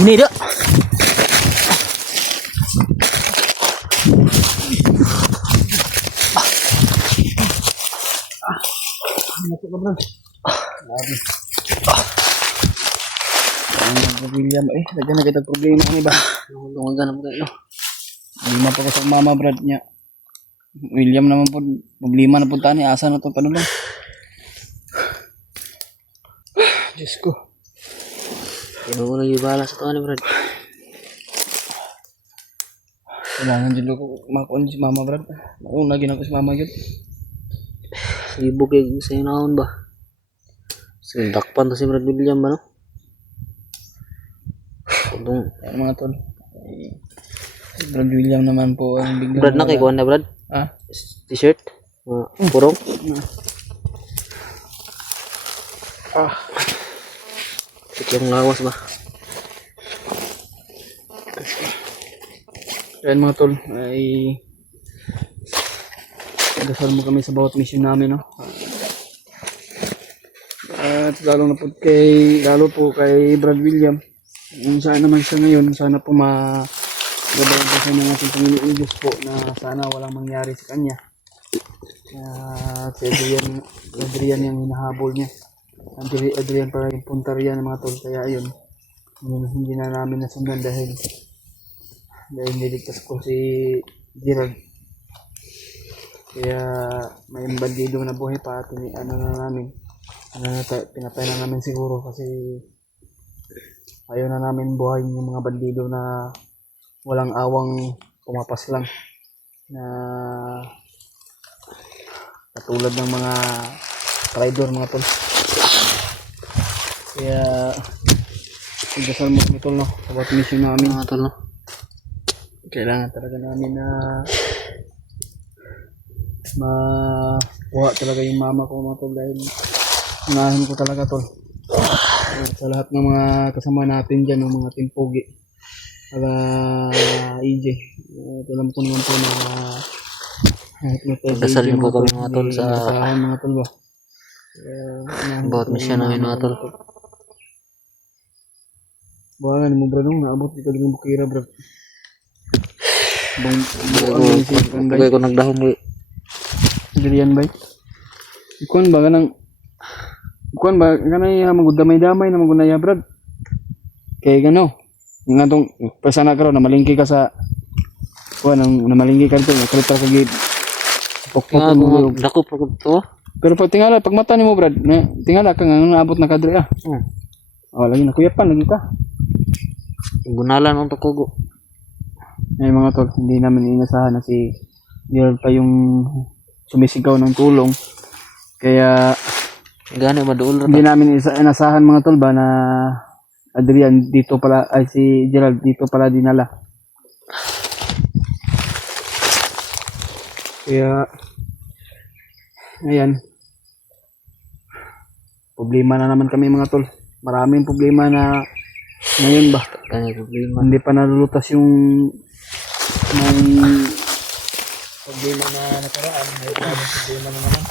Ini dia. Masuk ke bro. Habis. William lagi na kita problema ni ba? Lungagan mo kayo. Lima pa ko sa mama brad niya. William naman po problema na punta ni asa na to panulang. Diyos ko. Kaya mo nang ibala sa taon ni Brad. Kailangan dito ko makuha si mama brad. Mauna ginako si mama yun. Sibuk yung sa'yo naon ba? Sindakpan to si Brad William ba no? Kung Yan mga tol. Brad William naman po ang biglang Brad na kay kuha na Brad? Ah? T-shirt? Purong? Siklang lawas ba? Yan mga tol ay dasal mo kami sa bawat mission namin no. At lalo po kay Brad William. Kung saan naman siya ngayon, sana po magabayan ng ating Panginoon Diyos po na sana walang mangyari sa kanya. At si Adrian yung hinahabol niya. Adrian para yung punta riyan mga tol. Kaya ayun, hindi na namin nasundan dahil niligtas ko si Gerald. Kaya may bandido na buhay pa at pinatay na namin siguro kasi ayaw na namin buhayin yung mga bandido na walang awang pumapas lang na katulad ng mga traitor mga tol. Kaya igasal mo kami tol no, about mission namin Mga tol no? kailangan talaga namin na makuha talaga yung mama ko mga tol dahil unahin ko talaga tol. Sa lahat ng mga kasama natin dyan, ng mga timpogi para EJ alam ko naman po na Dasal niyo po kami mga tol sa mga tol ba bawat mission namin mga tol. Buwangan mo bro nung naabot dito ng Bukira bro. Bugay ko nagdahon mo Adrian bay Kuan ba kanay magudamay-damay na magunaya brad. Kay gano nga tong pasana karon na malingki ka sa kuan na malingki ka dito kalita ka gid pokpok mo dako pa to. pero pag tingala pag mata nimo brad tingala ka nga naabot na kadre lagi na kuyapan lagi ka Gunalan ang tukugo. ay mga tol hindi namin inasahan na si Gerald pa yung sumisigaw ng tulong kaya Gani maduol hindi namin inasahan mga tol ba na Adrian dito pala ay si Gerald dito pala dinala. Kaya ayan problema na naman kami mga tol. Maraming problema na ngayon ba problema. hindi pa nalulutas yung problema na nakaraan. May problema na naman.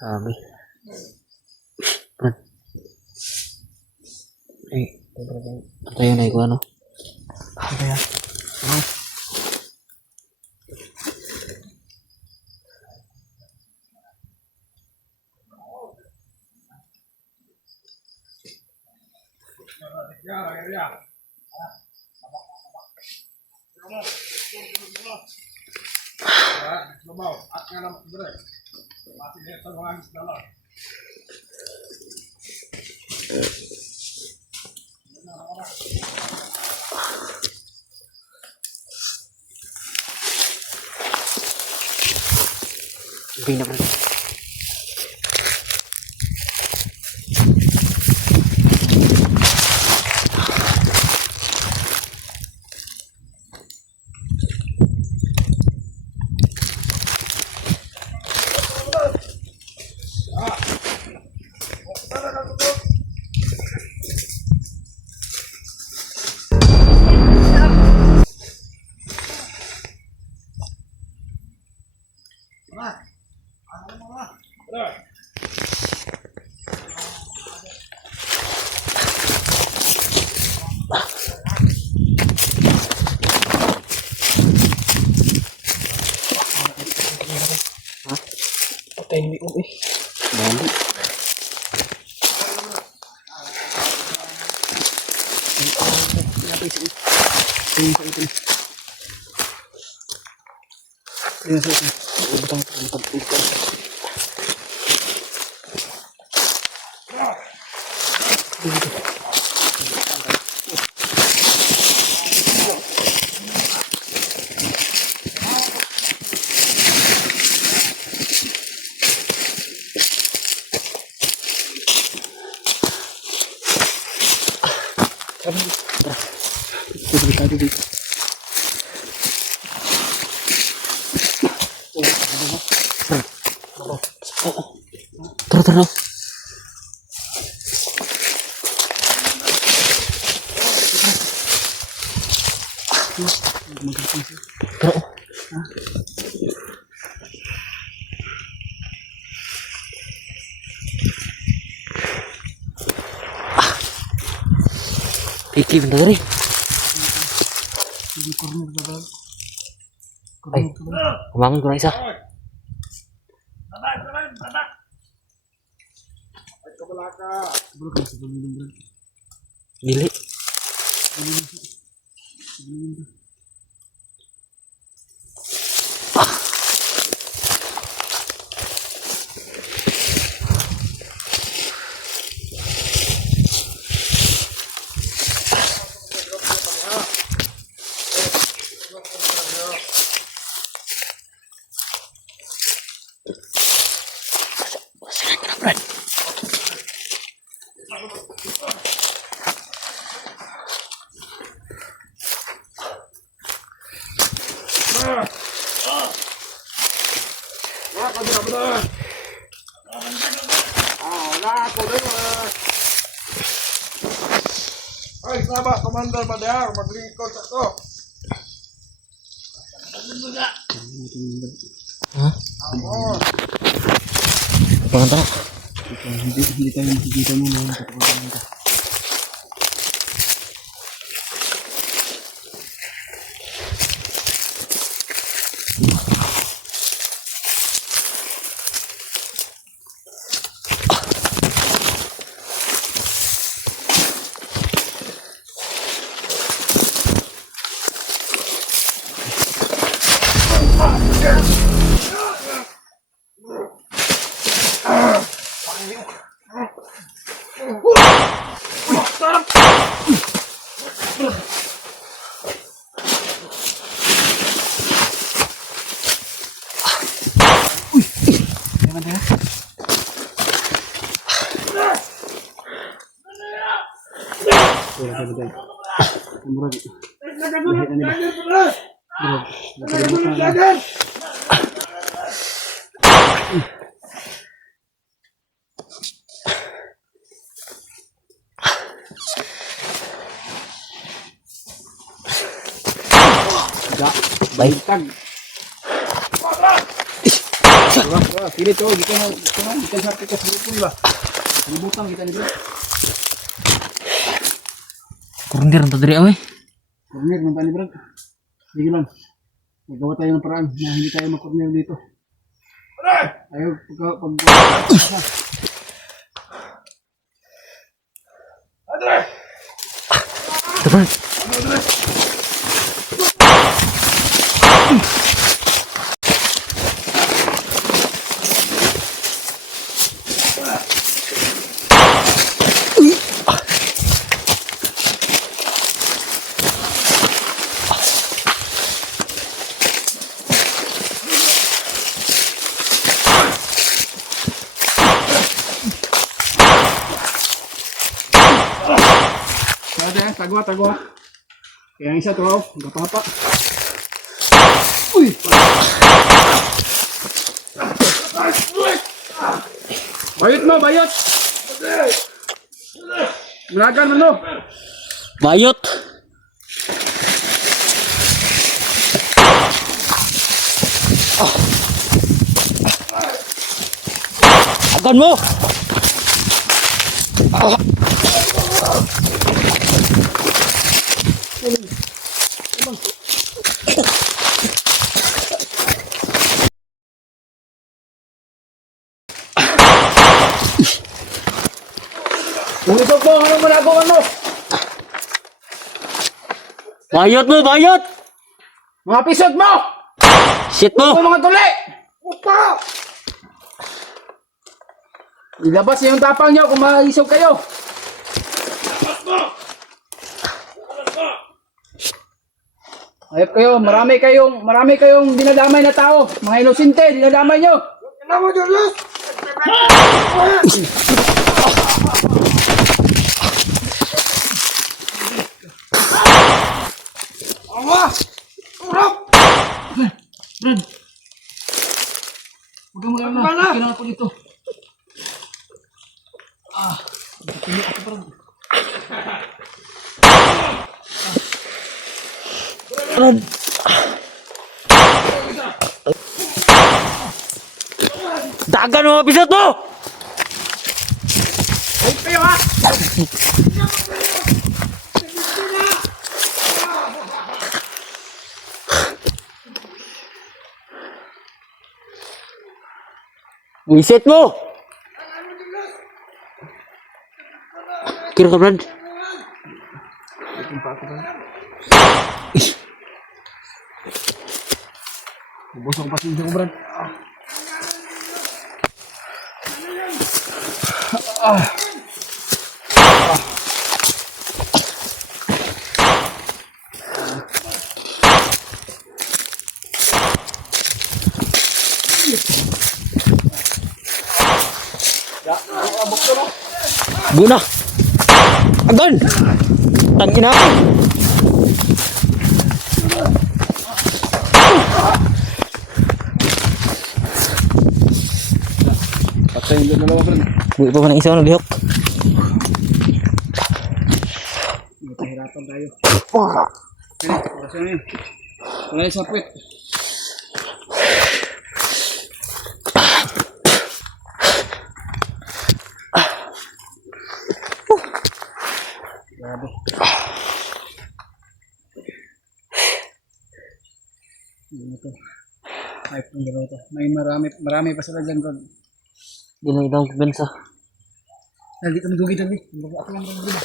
Sabi. Tayo na ikaw ano? Kaya Bina bro. Patay ni Uy. Bali. Delikado dito. Tara, tara. Tara. Piki benda dari. Ay, kumangon ko na isa. Gili. Ay, sama, Commander Madar, maglingkod sa to. Hah? Ako. Pangan Hindi tayo makikita mo na katapalan ka. baik. Kiri to, gikan sa kita sa grupo ba? Libutan kita ni bro. Kurang dir untuk dari awal. Corner man tani bro. Sige lang. Magawa tayo ng paraan na hindi tayo makorner dito. Ayaw pag Teman. Tagwa. Kaya ang isa to, gapapa. Uy! Bayot mo, bayot! Mulagan mo no! Bayot. Dagan mo! Umisog mo, anong managawan mo? Bayot mo! Bayot! Mga pisot mo! Shit mo! Mga tuli! Upa! Ilabas niyo yung tapang niyo kung maisog kayo. Ayop kayo, marami kayong dinadamay na tao. Mga inosente, dinadamay niyo. Kenapa Julius? Allah! Urap! Brad. Huwag kang mag-alala. Kailangan ko dito. Pili ako, Brad. Brad! Dagan mo! Pisot mo! Huwag kayo, ha? Wiset mo! Kira ka, Brad? Bubusok ang pasensya ko, Brad. Guna! Agan! Tangina! Patay yung dalawa, Brad. Buwi pa man ang isa naglihok. Mahirapan tayo. Oras na yun. Wala yung sapwit. Grabe. Ano ito? Pipe ng dalawa ito. May marami pa sila dyan, bro. Di na itang kumpensa. Dali, kami dugi, dali. Ako lang dugi ba?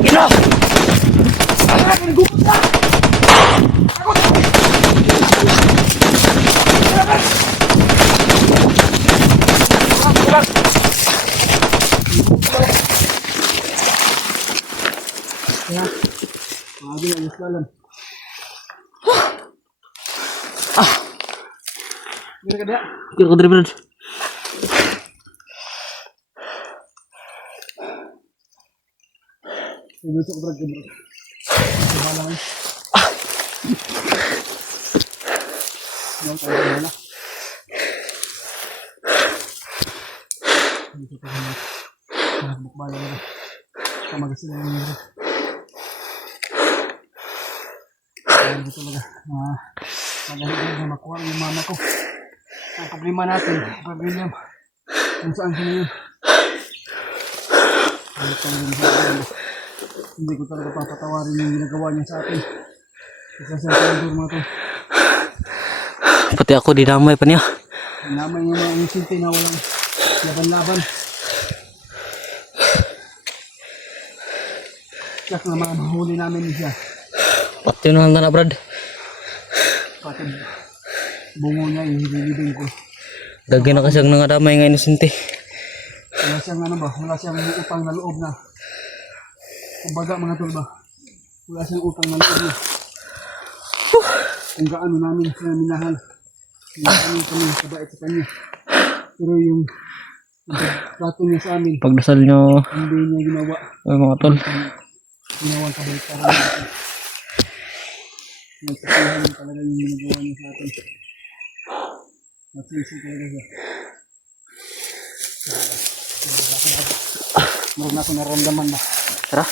Ina! Grabe, ayos lalan. Gila ka dia? Kira ka diri, Brad? Ibusok, Brad, bro. Bahala man. Yan, tayo bahala. Dito pa kami. Bukbaya na. Kamagas na yung bro. Ayan ko talaga. Magaling na makuha yung mama ko. Ang problema natin, Brad William, kung saan siya ngayon. Hindi ko talaga papatawarin yung ginagawa niya sa atin. Isa sa kalendor mga to. Pati ako dinamay pa niya. Naman yung mga insulti na walang laban-laban. Yak na mahuli namin siya. Pati na lang na, Brad. Pati bungo niya yung hililibing ko. Dagyan na kasi ang nangadamay nga inosente. Wala siyang ano ba, wala siyang utang na loob na. Kumbaga mga tol ba, wala siyang utang na loob na. Kung gaano namin siya minahal. Kung kami kabait sa kanya. Pero yung pagtrato niya sa amin, Pagdasal nyo, hindi niya ginawa. ay mga tol. Ginawang kabait para natin. Nagsasayahan talaga yung ginagawa niya sa atin. Matlising talaga siya. Meron ako naramdaman ba? Tara.